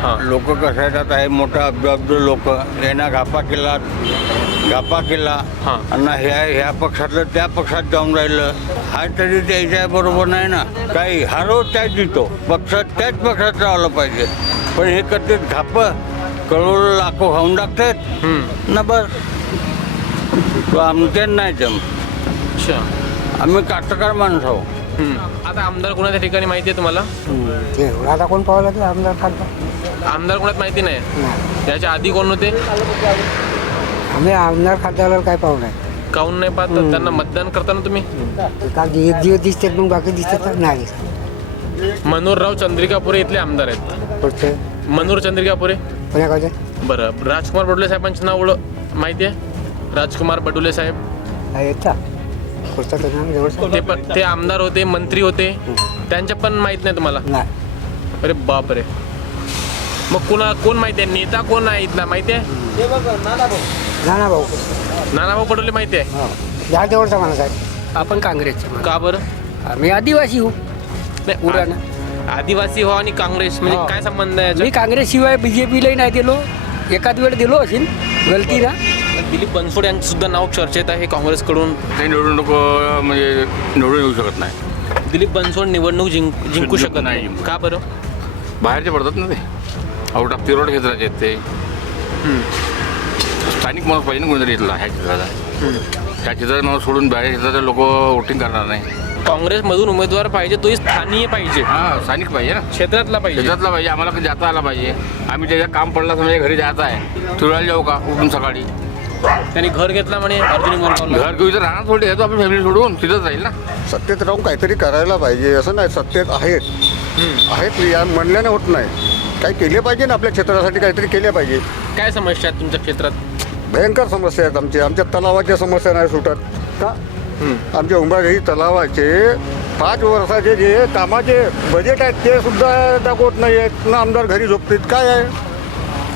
लोक कसं आहेत आता हे मोठा अब्दू लोक यांना घापा केला आणि ह्या पक्षातलं त्या पक्षात जाऊन राहिलं हा तरी त्याच्या बरोबर नाही ना. काही हारो त्याच जितो पक्षात त्याच पक्षात राहिलं पाहिजे. पण हे करते घाप करोड लाखो खाऊन टाकतात ना. बस तो आमच्या नाही जम. अच्छा, आम्ही काटकार माणसं आहो. आता आमदार कोणाच्या ठिकाणी माहिती आहे तुम्हाला? आता कोण पावला ते आमदार खासदार आमदार कोणात माहिती नाही. त्याच्या आधी कोण होते? आम्ही आमदार खासदाराला काय पाहू नाही. काहून नाही पाहत? त्यांना मतदान करताना तुम्ही? का एक दिवस दिसतात मग बाकी दिसतात नाही. मनोहरराव चंद्रिकापुरे इथले आमदार आहेत. पुढचे मनोहर चंद्रिकापुरे. कोण्या गावचे? बरं, राजकुमार बडोले साहेबांचं नाव माहिती आहे? राजकुमार बडोले साहेब येता पुढचा ते आमदार होते, मंत्री होते. त्यांच्या पण माहित नाही तुम्हाला? नाही. अरे बाप रे. मग कोण माहिती आहे? नेता कोण आहे इथला माहिती आहे? ना भाऊ नानाभाऊ पडोले माहिती आहे? या जवळचा माणूस आहे. आपण काँग्रेसचे. का बरं? आम्ही आदिवासी हो. नाही, आदिवासी हो आणि काँग्रेस म्हणजे काय संबंध आहे याचा? मी काँग्रेस शिवाय बीजेपीलाही नाही दिलो. एखाद वेळ दिलो असेल गलती ना. दिलीप बनसोड यांचं सुद्धा नाव चर्चेत आहे काँग्रेसकडून. ते निवडणूक म्हणजे निवडून येऊ शकत नाही. दिलीप बनसोड निवडणूक जिंकू शकत नाही. का बरं? बाहेरचे पडतात ना ते. आउट ऑफ पिरोड क्षेत्राचे आहेत ते. स्थानिक माणूस पाहिजे ना कोणीतरी इथला ह्या क्षेत्राचा. ह्या क्षेत्रात माणूस सोडून बाहेर क्षेत्राचे लोक वोटिंग करणार नाही. काँग्रेसमधून उमेदवार पाहिजे तोही स्थानीय पाहिजे. हां, स्थानिक पाहिजे ना. क्षेत्रातला पाहिजे. क्षेत्रातला पाहिजे. आम्हाला कधी जाता आला पाहिजे. आम्ही त्याच्या काम पडला समजा घरी जायचं आहे, तुळायला जाऊ का उठून सकाळी? त्यांनी घर घेतला म्हणे अर्जुनी मोरगावला. घर घेऊ तर राहणार थोडी येतो आपली फॅमिली सोडून तिथंच राहील ना. सत्तेत राहून काहीतरी करायला पाहिजे. असं नाही सत्तेत आहेत या म्हणल्याने होत नाही. काही केले पाहिजे ना आपल्या क्षेत्रासाठी. काहीतरी केले पाहिजे. काय समस्या आहेत तुमच्या क्षेत्रात? भयंकर समस्या आहेत आमच्या तलावाच्या समस्या नाही सुटत का. आमच्या उंबरघी तलावाचे 5 वर्षाचे जे कामाचे बजेट आहेत ते सुद्धा दाखवत नाही आहेत ना. आमदार घरी झोपतील. काय आहे?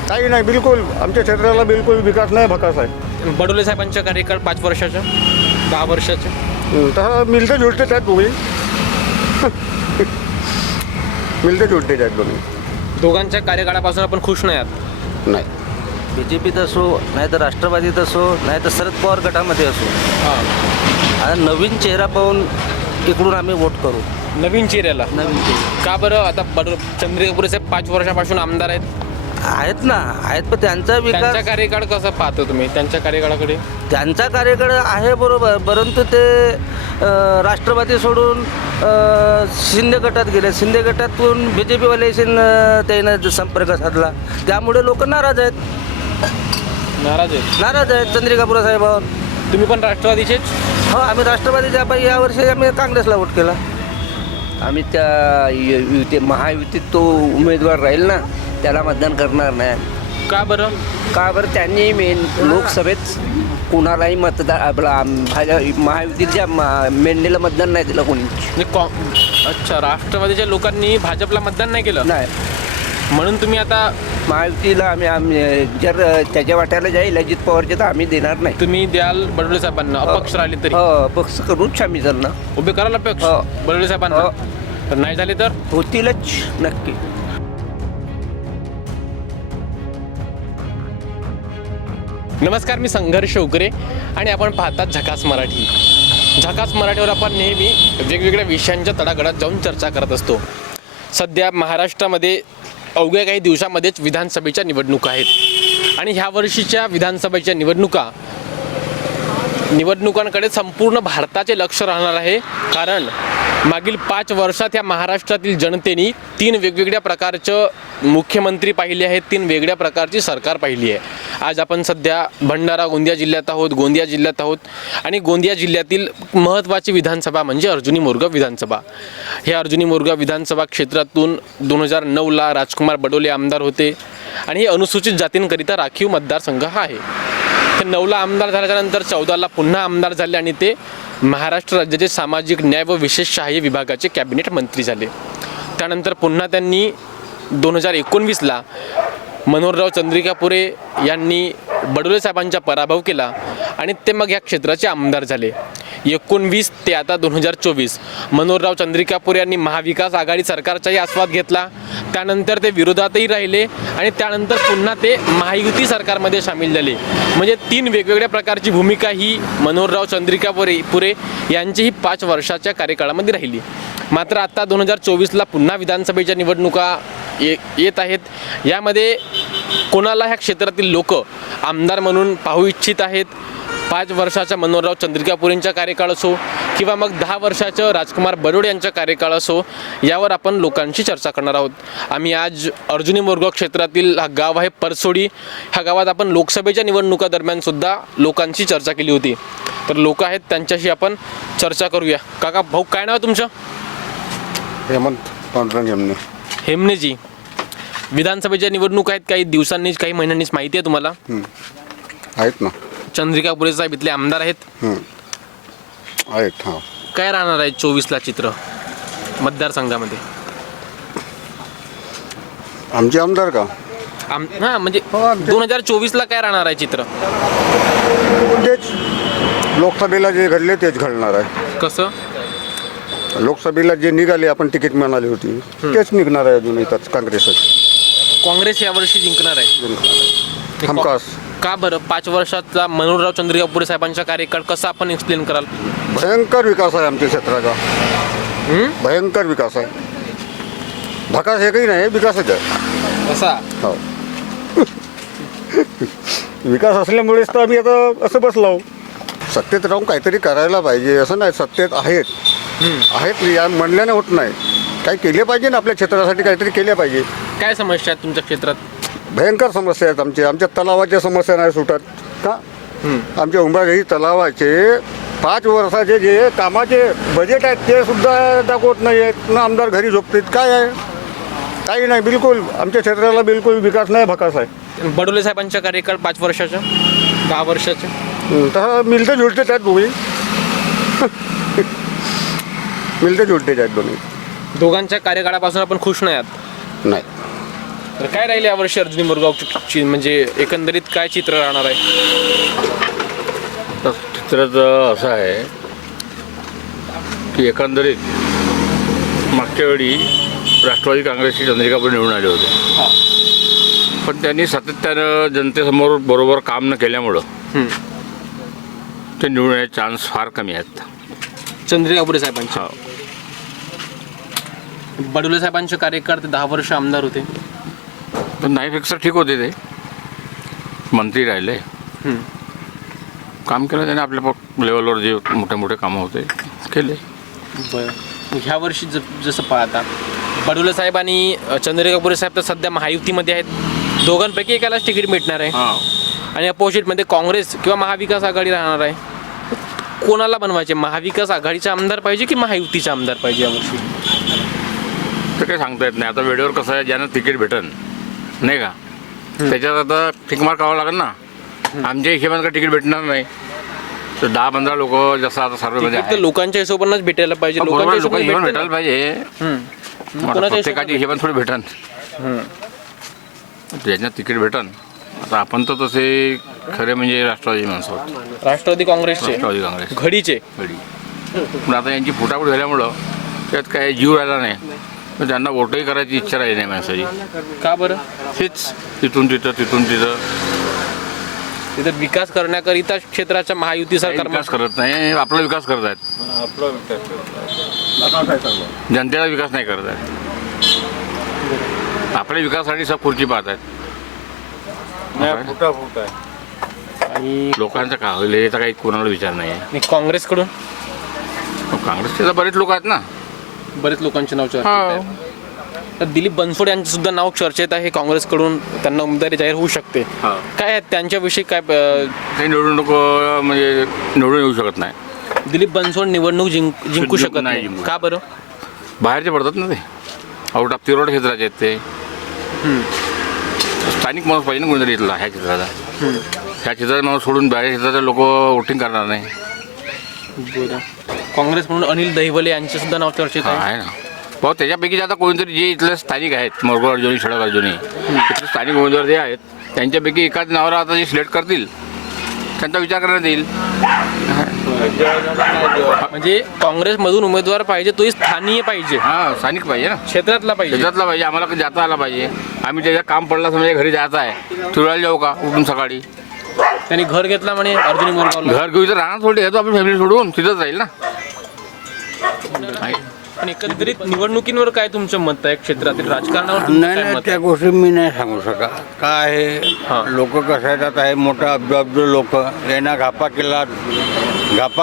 काही नाही. बिलकुल आमच्या क्षेत्राला बिलकुल विकास नाही, भकास आहे. बडोले साहेबांच्या कार्यकाळ 5 वर्षाचं 10 वर्षाचं तर मिलते जुळतेच आहेत दोघी. मिलते जुळतेच आहेत दोन्ही. दोघांच्या कार्यकाळापासून आपण खुश नाही आहात? नाही. BJPत असो नाही तर राष्ट्रवादीत असो नाही तर शरद पवार गटामध्ये असो, आता नवीन चेहरा पाहून इकडून आम्ही वोट करू. नवीन चेहऱ्याला? नवीन चेहरा का बरं? आता चंद्रिकापुरे साहेब 5 वर्षापासून आमदार आहेत ना, आहेत पण त्यांचा त्यांचा विकास, कार्यकाळ कसा पाहतो तुम्ही? त्यांच्या कार्यकाळाकडे त्यांचा कार्यकाळ आहे बरोबर, परंतु ते राष्ट्रवादी सोडून शिंदे गटात गेले. शिंदे गटातून BJPवाले त्यानं संपर्क साधला, त्यामुळे लोक नाराज आहेत. नाराज आहेत चंद्रिकापुरा साहेबांवर. तुम्ही पण राष्ट्रवादीचेच? हो, आम्ही राष्ट्रवादीच्या यावर्षी आम्ही काँग्रेसला वोट केला. आम्ही त्या महायुतीत तो उमेदवार राहील ना त्याला मतदान करणार नाही. का बरं? का बरं? त्यांनी लोकसभेत कुणालाही मतदान आपला महायुतीच्या मेंढीला मतदान नाही दिलं कोणी. अच्छा, राष्ट्रवादीच्या लोकांनी भाजपला मतदान नाही केलं? नाही. म्हणून तुम्ही आता महायुतीला आम्ही जर त्याच्या वाट्याला जाईल अजित पवारचे तर आम्ही देणार नाही. तुम्ही द्याल बडोले साहेबांना? अपक्ष राहिले तरी पक्ष करूच आम्ही जर ना उभे करायला अपक्ष बडोले साहेबांना? तर नाही झाले तर होतीलच नक्की. नमस्कार, मी संघर्ष उकरे आणि आपण पाहतात झकास मराठी. झकास मराठीवर आपण नेहमी वेगवेगळ्या विषयांच्या तडागडात जाऊन चर्चा करत असतो. सध्या महाराष्ट्रामध्ये अवघ्या काही दिवसामध्येच विधानसभेच्या निवडणुका आहेत आणि ह्या वर्षीच्या विधानसभेच्या निवडणुकांकडे संपूर्ण भारताचे लक्ष राहणार आहे. कारण मागील 5 वर्षात या महाराष्ट्रातील जनतेने 3 वेगवेगळ्या प्रकारचं मुख्यमंत्री पाहिले आहेत, 3 वेगळ्या प्रकारची सरकार पाहिली आहे. आज आपण सध्या भंडारा गोंदिया जिल्ह्यात आहोत आणि गोंदिया जिल्ह्यातील महत्त्वाची विधानसभा म्हणजे अर्जुनी मोरगाव विधानसभा. हे अर्जुनी मोरगाव विधानसभा क्षेत्रातून 2009ला राजकुमार बडोले आमदार होते आणि हे अनुसूचित जातींकरिता राखीव मतदारसंघ हा आहे. ते 9ला आमदार झाल्याच्यानंतर 14ला पुन्हा आमदार झाले आणि ते महाराष्ट्र राज्याचे सामाजिक न्याय व विशेष सहाय्य विभागाचे कॅबिनेट मंत्री झाले. त्यानंतर पुन्हा त्यांनी 2019ला मनोहरराव चंद्रिकापुरे यांनी बडोले साहेबांचा पराभव केला आणि ते मग या क्षेत्राचे आमदार झाले. 19 ते आता 2024 मनोहरराव चंद्रिकापूर यांनी महाविकास आघाडी सरकारचाही आस्वाद घेतला, त्यानंतर ते विरोधातही राहिले आणि त्यानंतर पुन्हा ते महायुती सरकारमध्ये सामील झाले. म्हणजे 3 वेगवेगळ्या प्रकारची भूमिका ही मनोहरराव चंद्रिकापुरे यांची ही 5 वर्षाच्या कार्यकाळामध्ये राहिली. मात्र आता 2024ला पुन्हा विधानसभेच्या निवडणुका येत आहेत. यामध्ये कोणाला ह्या क्षेत्रातील लोक आमदार म्हणून पाहू इच्छित आहेत? 5 वर्षाच्या मनोहरराव चंद्रिकापुरेंचा कार्यकाळ असो किंवा मग 10 वर्षाचं राजकुमार बडोडे यांचा कार्यकाळ असो, यावर आपण लोकांशी चर्चा करणार आहोत. आम्ही आज अर्जुनी मोरगाव क्षेत्रातील हा गाव आहे परसोडी, ह्या गावात आपण लोकसभेच्या निवडणुका दरम्यान सुद्धा लोकांची चर्चा केली होती. तर लोक आहेत, त्यांच्याशी आपण चर्चा करूया. काका भाऊ, काय नाव आहे तुमचं? हेमंत पांडुरंग हेमने. हेमनेजी, विधानसभेच्या निवडणूक आहेत, काही दिवसांनीच काही महिन्यांनीच, माहिती आहे तुम्हाला? आहेत ना. चंद्रिकापुरे साहेब इथले आमदार आहेत. आहेत. हां. काय राहणार आहे 24ला चित्र मतदारसंघामध्ये? आमचे आमदार का? हां, म्हणजे 2024ला काय राहणार आहे चित्र? तेच लोकसभेला जे घडले तेच घडणार आहे. कसं? लोकसभेला जे निघाले, आपण तिकीट मिळाली होती तेच निघणार आहे अजून इथंच. काँग्रेस यावर्षी जिंकणार आहे हमखास. का बरं? 5 वर्षातला मनोहरराव चंद्रिकापुरे साहेबांचा कार्यकाळ कसा आपण एक्सप्लेन कराल? भयंकर विकास आहे आमच्या क्षेत्राचा. भयंकर विकास आहे. भकास एकही नाही, विकासच आहे. कसा? हो. विकास असल्यामुळेच तर आम्ही आता असं बसलो. सत्तेत राहून काहीतरी करायला पाहिजे, असं नाही. सत्तेत आहेत या म्हणल्याने होत नाही. काही केले पाहिजे ना, आपल्या क्षेत्रासाठी काहीतरी केले पाहिजे. काय समस्या आहेत तुमच्या क्षेत्रात? भयंकर समस्या आहेत आमच्या तलावाच्या समस्या नाही सुटत का? आमच्या उंबरगाई तलावाचे 5 वर्षाचे जे कामाचे बजेट आहेत ते सुद्धा दाखवत नाही आहेत ना. आमदार घरी झोपतात. काय आहे? काही नाही. बिलकुल आमच्या क्षेत्राला बिलकुल विकास नाही, भकास आहे. बडोले साहेबांचा कार्यकाळ 5 वर्षाचं, 10 वर्षाचं, तर मिळते जुळते त्यात दोघी. मिळते जुळते त्यात दोन्ही. दोघांच्या कार्यकाळापासून आपण खुश नाही आहात? नाही. तर काय राहिले यावर्षी अर्जुनी मोरगावची, म्हणजे एकंदरीत काय चित्र राहणार आहे? तर चित्र असं आहे की एकंदरीत मागच्या वेळी राष्ट्रवादी काँग्रेसचे चंद्रिकापुरे निवडून आले होते, पण त्यांनी सातत्यानं जनतेसमोर बरोबर काम न केल्यामुळं ते निवडून येण्याचे चान्स फार कमी आहेत. चंद्रिकापुरे साहेबांचे. हो. बडोले साहेबांचे कार्यकाळ ते 10 वर्ष आमदार होते. पण नाहीपेक्षा ठीक होते, ते मंत्री राहिले, काम केलं त्याने. आपल्या लेवलवर जे मोठे मोठे कामं होते केले. बरं, ह्या वर्षी जसं पाहता बडोले साहेब आणि चंद्रिकापुरे साहेब तर सध्या महायुतीमध्ये आहेत. दोघांपैकी एकालाच तिकीट मिळणार आहे आणि अपोजिटमध्ये काँग्रेस किंवा महाविकास आघाडी राहणार आहे. कोणाला बनवायचे? महाविकास आघाडीचा आमदार पाहिजे की महायुतीचा आमदार पाहिजे यावर्षी? तर काही सांगता येत नाही. आता वेळेवर कसं आहे, ज्यांना तिकीट भेटन नाही का, त्याच्यात आता टिकमार करावं लागेल ना. आमच्या हिशोबाने का तिकीट भेटणार नाही. तर 10-15 लोक जसं आता सर्वेमध्ये तिकीट तर लोकांच्या हिशोबानेच भेटायला पाहिजे. लोकांच्या हिशोबाने हिशोबाने भेटेल भेटायला पाहिजे. प्रत्येकाच्या हिशोबाने थोडी भेटन. ज्यांना तिकीट भेटन. आता आपण तर तसे खरे म्हणजे राष्ट्रवादी माणसं आहोत. राष्ट्रवादी काँग्रेसचे, राष्ट्रवादी काँग्रेस घडीचे. पण आता यांची फुटाफूट झाल्यामुळं त्यात काय जीव राहिला नाही. पण त्यांना वोटही करायची इच्छा राहिली नाही माणसाची. का बरं? हेच तिथून तिथं तिथं विकास करण्याकरिता क्षेत्राच्या महायुती सरकार विकास करत नाही, आपला विकास करत आहेत. जनतेला विकास नाही करत आहेत. आपल्या विकासासाठी सब खुर्ची पाहत आहेत. आणि लोकांचं का होईल याचा काही कोणाला विचार नाही आहे. काँग्रेसकडून काँग्रेसचे तर बरेच लोक आहेत ना. बरेच लोकांचे नाव चर्चेत आहे. तर दिलीप बनसोडे यांचं सुद्धा नाव चर्चेत आहे. काँग्रेसकडून त्यांना उमेदवारी जाहीर होऊ शकते. काय आहे त्यांच्याविषयी काय? काही निवडणूक म्हणजे निवडून येऊ शकत नाही. दिलीप बनसोड निवडणूक जिंकू शकत नाही नाही. जिंकू. का बरं? बाहेरचे पडतात ना, ते आउट ऑफ तिरोड क्षेत्राचे आहेत. ते स्थानिक माणूस पाहिजे ना कोणीतरी इथला ह्या क्षेत्राचा. ह्या क्षेत्राचा माणूस सोडून बाहेर क्षेत्राचे लोक वोटिंग करणार नाही. बरं, काँग्रेस म्हणून अनिल दहिवले यांचे सुद्धा नाव चर्चेत आहे. आहे ना. भाऊ त्याच्यापैकी आता कोणीतरी जे इथले स्थानिक आहेत, मोरगाव अर्जुनी, षडक अर्जुनी, इथले स्थानिक उमेदवार जे आहेत त्यांच्यापैकी एकाच नावाला आता जे सिलेक्ट करतील त्यांचा विचार करण्यात येईल. म्हणजे काँग्रेसमधून उमेदवार पाहिजे तोही स्थानीय पाहिजे, हा स्थानिक पाहिजे ना, क्षेत्रातला पाहिजे. शेतातला पाहिजे. आम्हाला कधी जाता आला पाहिजे. आम्ही त्याच्या काम पडला समजा घरी जायचं आहे, फिरायला जाऊ का उठून सकाळी? त्यांनी घर घेतला म्हणे अर्जुनी मोरगावला. घर घेऊ तर राहणार थोडी येतो आपली फॅमिली सोडून, तिथंच राहील ना. पण एकंदरीत निवडणुकींवर काय तुमचं मत आहे, क्षेत्रातील राजकारणावर तुमचं नाही काय नाही, मत त्या आहे? गोष्टी मी नाही सांगू शकत. काय हां. आहे, लोक कसं आहेत आता, हे मोठं अब्दू लोक यांना घापा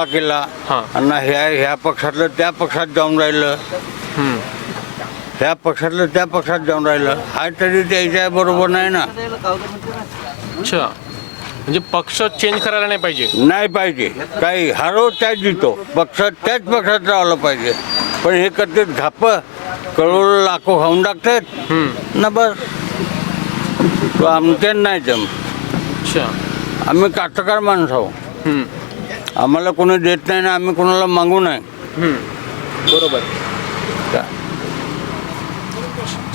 केला हां. आणि ह्या पक्षातलं त्या पक्षात जाऊन राहिलं, हम्म. ह्या पक्षातलं त्या पक्षात जाऊन राहिलं. हा तरी त्याच्या बरोबर नाही ना. अच्छा, म्हणजे पक्ष चेंज करायला नाही पाहिजे. नाही पाहिजे. काही हारो त्याच जितो, पक्ष त्याच पक्षात राहिलं पाहिजे. पण हे करतात घाप, करोड लाखो खाऊन टाकतात ना, बस. तो आमच्या नाही जम. अच्छा. आम्ही कास्तकार माणसं आहो. हम्म. आम्हाला कोणी देत नाही ना, आम्ही कोणाला मागू नाही. हम्म. बरोबर.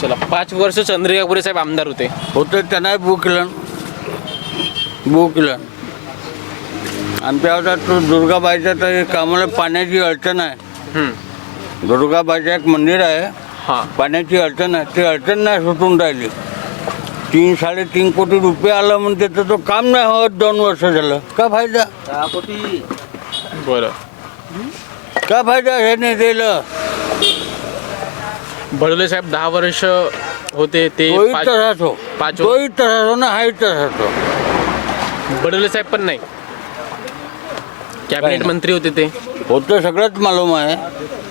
चला, 5 वर्ष चंद्रिका पुरे साहेब आमदार होते. होतं त्यांनाही बुक केलं. आमच्या गावात तो दुर्गाबाईचा तर एक आम्हाला पाण्याची अडचण आहे. हम्म. दुर्गाबाईचं एक मंदिर आहे, हां. पाण्याची अडचण आहे. ते अडचण नाही सुटून राहिली. 3-3.5 कोटी रुपये आलं म्हणते, तर तो काम नाही होत. 2 वर्ष झालं. का फायदा? बरं. का फायदा हे नाही दिलं? बडोले साहेब 10 वर्ष होते ते. तोही 5 तसाच हो, 5 तोही तसाच हो ना, हाही तसाच हो. बडोले साहेब पण नाही, कॅबिनेट नाही. मंत्री होते ते. होतं सगळंच मालूम आहे,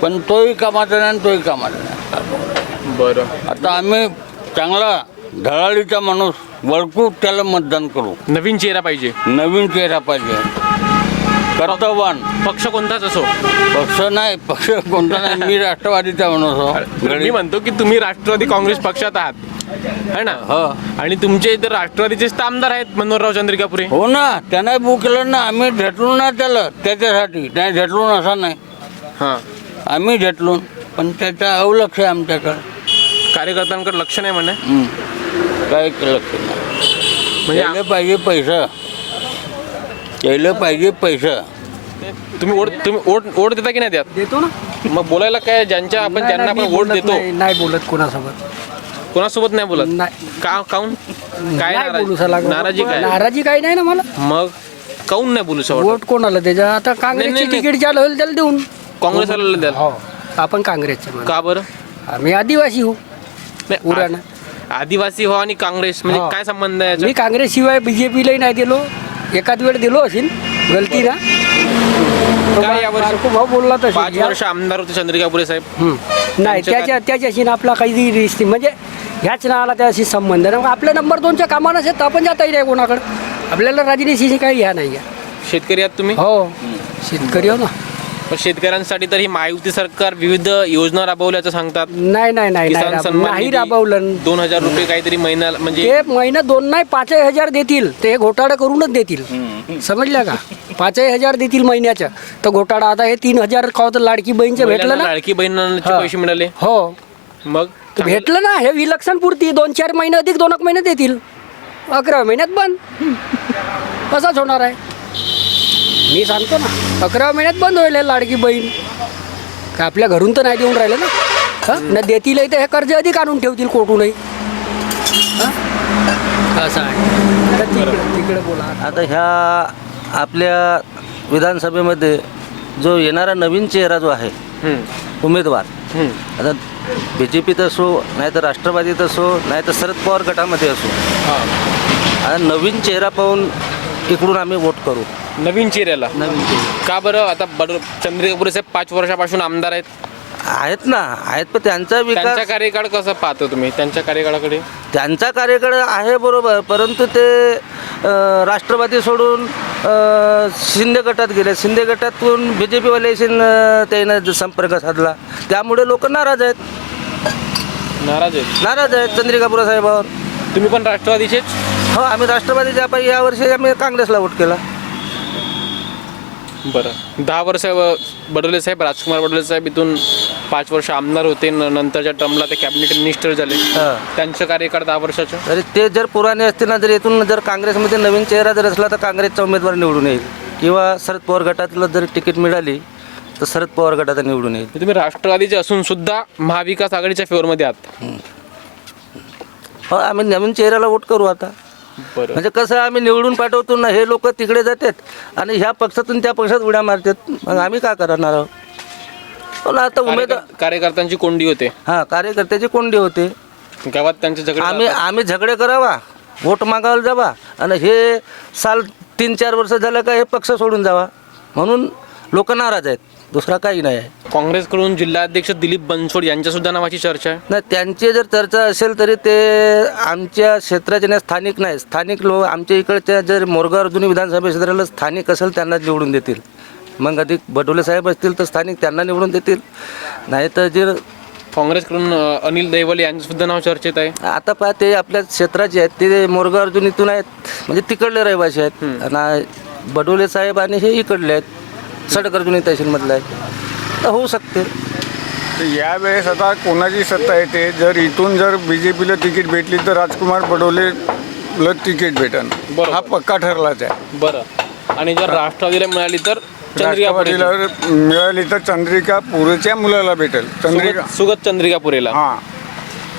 पण तोही कामाचा नाही आणि तोही कामाचा नाही. बरं. आता आम्ही चांगला धडाडीचा माणूस वळकू त्याला मतदान करू. नवीन चेहरा पाहिजे, नवीन चेहरा पाहिजे, कर्तव्यवान. पक्ष कोणताच असो. पक्ष नाही, पक्ष कोणता नाही. मी राष्ट्रवादीचा माणूस हो. मी म्हणतो की तुम्ही राष्ट्रवादी काँग्रेस पक्षात आहात, है ना? हो आणि तुमचे इतर राष्ट्रवादीचेच तर आमदार आहेत, मनोहरराव चंद्रिकापुरे. हो ना, त्यानं बुक केलं ना. आम्ही झटलो ना त्याला, त्याच्यासाठी नाही झटलून असं नाही. हां. आम्ही झटलून, पण त्याचा अवलक्ष आहे आमच्याकडं. कार्यकर्त्यांकडे लक्ष नाही म्हणे. काय लक्ष नाही. म्हणजे त्याला पाहिजे पैसा, त्याला पाहिजे पैसा. तुम्ही वोट देता की नाही त्यात? देतो ना. मग बोलायला काय, ज्यांच्या आपण ज्यांना आपण वोट देतो नाही बोलत कोणासोबत. कोणासोबत नाही बोलत? नाही. काऊन? काय नाही बोलू सला. नाराजी काय? नाराजी काही नाही ना मला. मग काऊन नाही बोलू शकत? वोट कोणाला त्याच्या, आता काँग्रेसची नाही, नाही. तिकीट ज्याला होईल त्याला देऊन. काँग्रेसला द्याल? हो, आपण काँग्रेसचे माणूस. का बरं? आम्ही आदिवासी हो. नाही, उराणा. आदिवासी हो आणि काँग्रेस म्हणजे हो. काय संबंध आहे याचा? मी काँग्रेस शिवाय बीजेपीलाही नाही दिलो. एखाद वेळ दिलो असेल गलती ना. काय यावर्षी? भाऊ बोलला तर 5 वर्ष आमदार होते चंद्रिकापुरे साहेब. नाही, त्याच्याशी ना आपला काही रिश्ते म्हणजे ह्याच नावाला त्याशी संबंध नाही. आपल्या नंबर 2च्या कामानं तर आपण जाताही नाही कोणाकडं. आपल्याला राजनीतीशी काही ह्या नाही आहे. शेतकरी आहात तुम्ही? हो, शेतकरी हो ना. पण शेतकऱ्यांसाठी तर ही महायुती सरकार विविध योजना राबवल्याचं सांगतात. नाही नाही नाही किसान नाही सन्मान नाही निधी राबवलं. 2000 रुपये काहीतरी महिन्याला, म्हणजे ते महिना 2 नाही 5,000 देतील. ते घोटाळा करूनच देतील. समजल्या का? 5,000 देतील महिन्याचं. तर घोटाळा आता हे 3,000 खाव तर लाडकी बहीणचे भेटलं महिलांना ना. लाडकी बहिणांचे हा. पैसे मिळाले. हो, मग ते भेटलं ना. हे विलक्षण पुरती 2-4 महिने अधिक 2 महिने देतील. 11 महिन्यात बंद. असाच होणार आहे. मी सांगतो ना, 11 महिन्यात बंद होईल हे लाडकी बहीण. का आपल्या घरून तर नाही देऊन राहिलं ना. हां, न देतीलही तर हे कर्ज अधिक आणून ठेवतील कोर्टूनही. असं आहे. तर तिकडे बोला. आता ह्या आपल्या विधानसभेमध्ये जो येणारा नवीन चेहरा जो आहे उमेदवार, आता बी जे पीत असो, नाही तर राष्ट्रवादीत असो, नाही तर शरद पवार गटामध्ये असो, आता नवीन चेहरा पाहून इकडून आम्ही वोट करू. नवीन चेहऱ्याला? नवीन चेहरा का बरं? आता चंद्रिकापुरे साहेब 5 वर्षापासून आमदार आहेत. आहेत ना, आहेत, पण त्यांचा त्यांचा विकास, कार्यकाळ कसं पाहतो तुम्ही? त्यांच्या कार्यकाळाकडे त्यांचा कार्यकाळ आहे बरोबर, परंतु ते राष्ट्रवादी सोडून शिंदे गटात गेले. शिंदे गटातून बी जे पीवाल्याशी त्यानं संपर्क साधला. त्यामुळे लोक नाराज आहेत. नाराज आहेत चंद्रिकापुरे साहेबावर. तुम्ही पण राष्ट्रवादीचेच? हो, आम्ही राष्ट्रवादीच्या पायी यावर्षी आम्ही काँग्रेसला वोट केला. बरं. 10 वर्ष बडोले साहेब, राजकुमार बडोले साहेब इथून 5 वर्ष आमदार होते. नंतरच्या टर्मला ते कॅबिनेट मिनिस्टर झाले. त्यांचं कार्यकाळ 10 वर्षाचं. तरी ते जर पुराणे असतील ना, जर इथून जर काँग्रेसमध्ये नवीन चेहरा जर असला तर काँग्रेसचा उमेदवार निवडून येईल. किंवा शरद पवार गटातलं जर तिकीट मिळाली तर शरद पवार गटाचा निवडून येईल. तुम्ही राष्ट्रवादीचे असून सुद्धा महाविकास आघाडीच्या फेवरमध्ये आहात. हो, आम्ही नवीन चेहऱ्याला वोट करू आता. बरं. म्हणजे कसं आम्ही निवडून पाठवतो ना, हे लोक तिकडे जातात आणि ह्या पक्षातून त्या पक्षात उड्या मारतात. मग आम्ही काय करणार आहोत? पण आता उमेदवार कार्यकर्त्यांची कोंडी होते हां, कार्यकर्त्याची कोंडी होते. गावात त्यांचे झगडे आम्ही झगडे करावा, वोट मागायला जावा आणि हे साल 3-4 वर्ष झालं का हे पक्ष सोडून जावा, म्हणून लोक नाराज आहेत. दुसरा काही नाही आहे. काँग्रेसकडून जिल्हाध्यक्ष दिलीप बनसोड यांच्या सुद्धा नावाची चर्चा आहे. नाही, त्यांची जर चर्चा असेल तरी ते आमच्या क्षेत्राचे नाही, स्थानिक नाही. स्थानिक लोक आमच्या इकडच्या जर मोरगाव अर्जुनी विधानसभा क्षेत्राला स्थानिक असेल त्यांना निवडून देतील. मग अधिक बडोले साहेब असतील तर स्थानिक त्यांना निवडून देतील. नाही तर जे काँग्रेसकडून अनिल दैवले यांचं सुद्धा नाव चर्चेत आहे. आता पहा, ते आपल्या क्षेत्राचे आहेत, ते मोरगाव अर्जुनीतून आहेत, म्हणजे तिकडले रहिवासी आहेत. आणि बडोले साहेब आणि हे इकडले आहेत, सडक अर्जुनी तहसीलमधले आहेत. तर होऊ शकते. तर यावेळेस आता कोणाची सत्ता येते, जर इथून जर BJPला तिकीट भेटली तर राजकुमार बडोलेला तिकीट भेटन, बरोबर. हा पक्का ठरलाच आहे. बरं. आणि जर राष्ट्रवादीला मिळाली तर चंद्रिका राष्ट्रवादीला मिळाली तर चंद्रिका पुरेच्या मुलाला भेटेल. चंद्रिका सुगत चंद्रिका पुरेला. हां,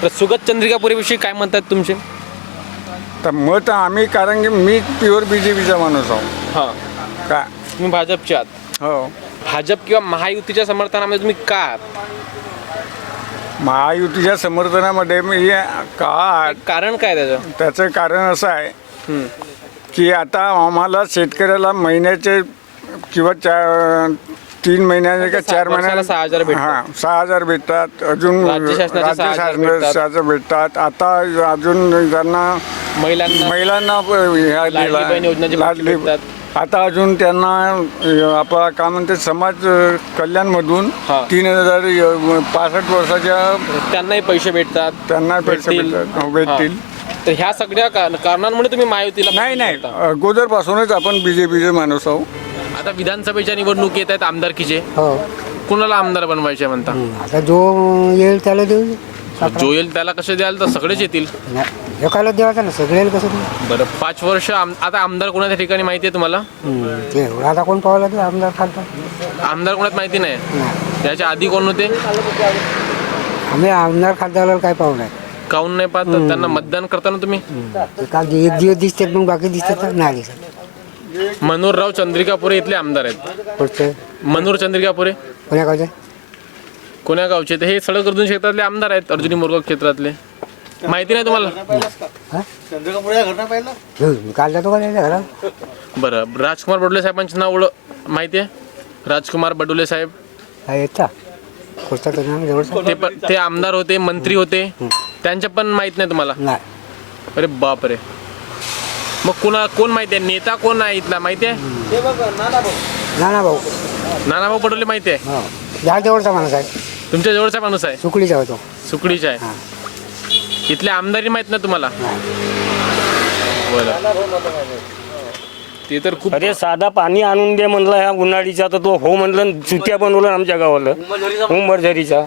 तर सुगत चंद्रिका पुरेविषयी काय म्हणतात तुमचे? तर मत आम्ही, कारण की मी प्युअर BJPचा माणूस आहो. हां, का तुम्ही भाजपचे आहात. हो, भाजप किंवा महायुतीच्या समर्थनामध्ये तुम्ही का आहात? महायुतीच्या समर्थनामध्ये मी का, कारण काय त्याचं? त्याचं कारण असं आहे हं. की आता आम्हाला शेतकऱ्याला महिन्याचे किंवा 3 महिन्याचे का 4 वर्षाला 6,000 भेटतात. हां, 6,000 भेटतात. अजून राज्य शासनाचे 6,000 शासनाचे भेटतात. आता अजून त्यांना महिलांना ह्या लाडली दिला, बहीण योजनेचे पैसे लाडली. भेटतात. आता अजून त्यांना आपला काय म्हणते समाज कल्याणमधून हां. 3,000 65 वर्षाच्या त्यांनाही पैसे भेटतात. त्यांना पैसे भेटतील. भेटतात. हो, भेटतील. हां. तर ह्या सगळ्या कारणांमुळे तुम्ही महायुतीला नाही पसंत नाही, करता. अगोदरपासूनच आपण BJPचे माणूस आहोत. आता विधानसभेच्या निवडणूक येत आहेत आमदारकीचे. हो. कुणाला आमदार बनवायचे म्हणता? आता जो येईल त्याला देऊ. जो येईल त्याला कसे द्याल, तर सगळेच येतील. नाही, एकाला द्यायचं ना, सगळ्याला कसं देऊ? बरं, 5 वर्ष आता आमदार कोणाच्या ठिकाणी माहिती आहे तुम्हाला? ते एवढं आता कोण पाहावं लागेल आमदार खासदार? आमदार कोणात माहिती नाही. नाही, त्याच्या आधी कोण होते? आम्ही आमदार खासदाराला काय पाहू नाही. काहून नाही पाहत? तर त्यांना मतदान करताना तुम्ही का एक दिवस दिसतात मग बाकी दिसतात तर नाही दिसत. मनोहरराव चंद्रिकापुरे इथले आमदार आहेत. पुढचं मनोहर चंद्रिकापुरे कोण्या गावचं? कोण्या गावचे? तर हे सडक अर्जुन क्षेत्रातले आमदार आहेत, अर्जुनी मोरगाव क्षेत्रातले. माहिती नाही तुम्हाला? मी काल जातो का त्याच्या घरात? बरं, राजकुमार बडोले साहेबांचं नाव माहिती आहे? राजकुमार बडोले साहेब काय येता पुढचा तर नाव जवळचा ते आमदार होते, मंत्री होते. त्यांच्या पण माहित नाही तुम्हाला? नाही. अरे बापरे. मग कोण माहिती आहे? नेता कोण आहे इथला माहिती आहे? नाना भाऊ. नानाभाऊ पटोले माहिती आहे? हो, या जवळचा माणूस आहे. तुमच्या जवळचा माणूस आहे? सुकळीचा होतो. सुकडीचा आहे. इथल्या आमदारी माहित नाही तुम्हाला? बरं. ते तर खूप. अरे साधा पाणी आणून दे म्हणलं ह्या उन्हाळीचा, तर तो हो म्हणलं, चुत्या बनवलं आमच्या गावाला उंबरझरीचा.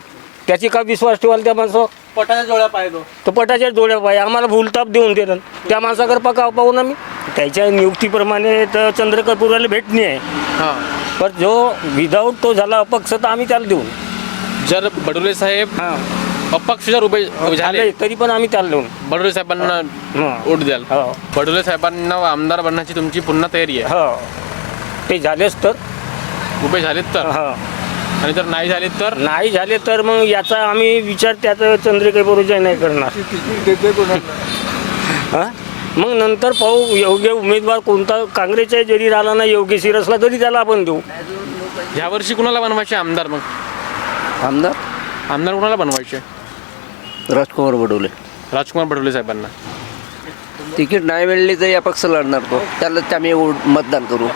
त्याची का विश्वास ठेवाल त्या माणसावर? पटाच्या जोड्या पाहिजे. तो पटाच्या डोळ्या पाहिजे, आम्हाला भूलताप देऊन दिलं. त्या माणसाकडे पकाव पाहून आम्ही त्याच्या नियुक्तीप्रमाणे तर चंद्रकरपुराला भेटणी आहे. हां. पण जो विदाऊट तो झाला अपक्ष, तर आम्ही त्याला देऊन. जर बडोले साहेब हां, अपक्ष जर उभे झाले झाले तरी पण आम्ही त्याला देऊन. बडोले साहेबांना हां. वोट द्याल? हो बडोले साहेबांना आमदार बनण्याची तुमची पुन्हा तयारी आहे? हो, ते झालेच तर. उभे झालेत तर? हा, आणि जर नाही झाले तर? नाही झाले तर मग याचा आम्ही विचार त्याचा चंद्रिकेबरोबर नाही करणार. हा, मग नंतर पाहू योग्य उमेदवार कोणता. काँग्रेसच्या जरी राहिला ना योग्यशीर असला तरी त्याला आपण देऊ. यावर्षी कुणाला बनवायचे आमदार? मग आमदार कुणाला बनवायचे? राजकुमार बडोले. राजकुमार बडोले साहेबांना. तिकीट नाही मिळली तर या पक्ष लढणार तो, त्याला आम्ही मतदान करू.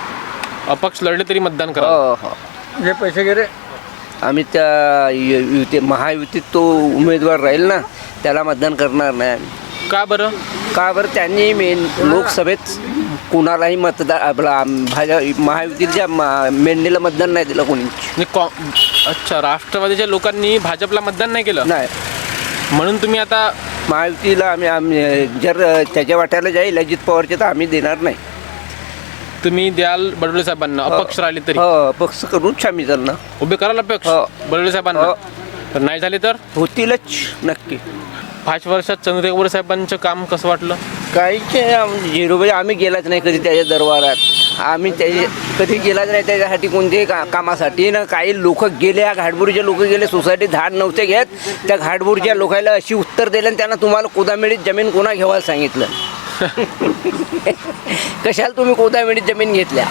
अपक्ष लढले तरी मतदान करा? हो. हे पैसे गेले. आम्ही त्या महायुतीत तो उमेदवार राहील ना, त्याला मतदान करणार नाही आम्ही. का बरं? का बरं? त्यांनी लोकसभेत कुणालाही मतदान आपला महायुतीच्या मेंढीला मतदान नाही दिलं कोणी. अच्छा, राष्ट्रवादीच्या लोकांनी भाजपला मतदान नाही केलं? नाही. म्हणून तुम्ही आता महायुतीला आम्ही जर त्याच्या वाट्याला जाईल अजित पवारचे, तर आम्ही देणार नाही. तुम्ही द्याल बडोले साहेबांना अपक्ष राहिले तरी हो पक्ष करून छामी त्यांना उभे कराल अपक्ष हो. बडोले साहेबांना हो. तर नाही झाले तर होतीलच नक्की 5 वर्षात चंद्रशेखर साहेबांचं काम कसं वाटलं? काहीच झिरोबाई आम्ही गेलाच नाही कधी त्याच्या दरबारात आम्ही त्याचे कधी गेलाच नाही त्याच्यासाठी कोणत्याही कामासाठी ना काही लोक गेले घाटबुरीचे लोक गेले सोसायटी धाड नव्हते घेत त्या घाटबुरीच्या लोकांना अशी उत्तर दिले आणि त्यांना तुम्हाला कोदामेळीत जमीन कोणा घ्यायला सांगितलं कशाला तुम्ही कोदामेळीत जमीन घेतल्या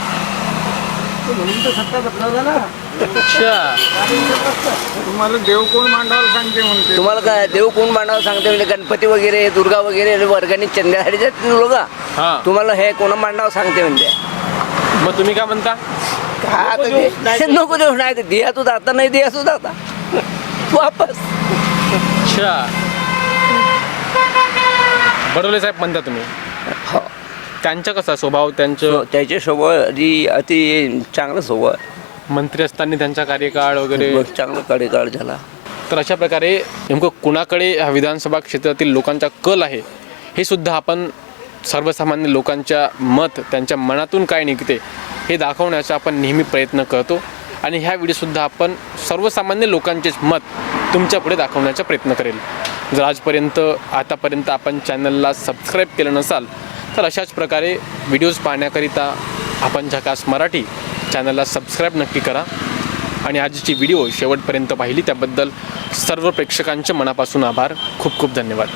अच्छा तुम्हाला देव कोण मांडायला सांगते म्हणते तुम्हाला काय देव कोण मांडावं सांगते म्हणजे गणपती वगैरे दुर्गा वगैरे वर्गाने चंद्यासाठी लोक हा तुम्हाला हे कोणा मांडावं सांगते म्हणजे मग तुम्ही काय म्हणता? नको देऊ नाही दिया तू जाता नाही दिया तू जाता वापस अच्छा बडोले साहेब म्हणता तुम्ही हो त्यांचा कसा स्वभाव त्यांचं त्याचे स्वभाव अति चांगला स्वभाव आहे. मंत्री असताना त्यांचा कार्यकाळ वगैरे चांगला कार्यकाळ झाला तर अशा प्रकारे नेमकं कुणाकडे ह्या विधानसभा क्षेत्रातील लोकांचा कल आहे हे सुद्धा आपण सर्वसामान्य लोकांच्या मत त्यांच्या मनातून काय निघते हे दाखवण्याचा आपण नेहमी प्रयत्न करतो आणि ह्या व्हिडिओसुद्धा आपण सर्वसामान्य लोकांचेच मत तुमच्यापुढे दाखवण्याचा प्रयत्न करेल. जर आतापर्यंत आपण चॅनलला सबस्क्राईब केलं नसाल तर अशाच प्रकारे व्हिडिओज पाहण्याकरिता आपण झकास मराठी चॅनलला सबस्क्राईब नक्की करा आणि आजची व्हिडिओ शेवटपर्यंत पाहिली त्याबद्दल सर्व प्रेक्षकांचे मनापासून आभार. खूप खूप धन्यवाद.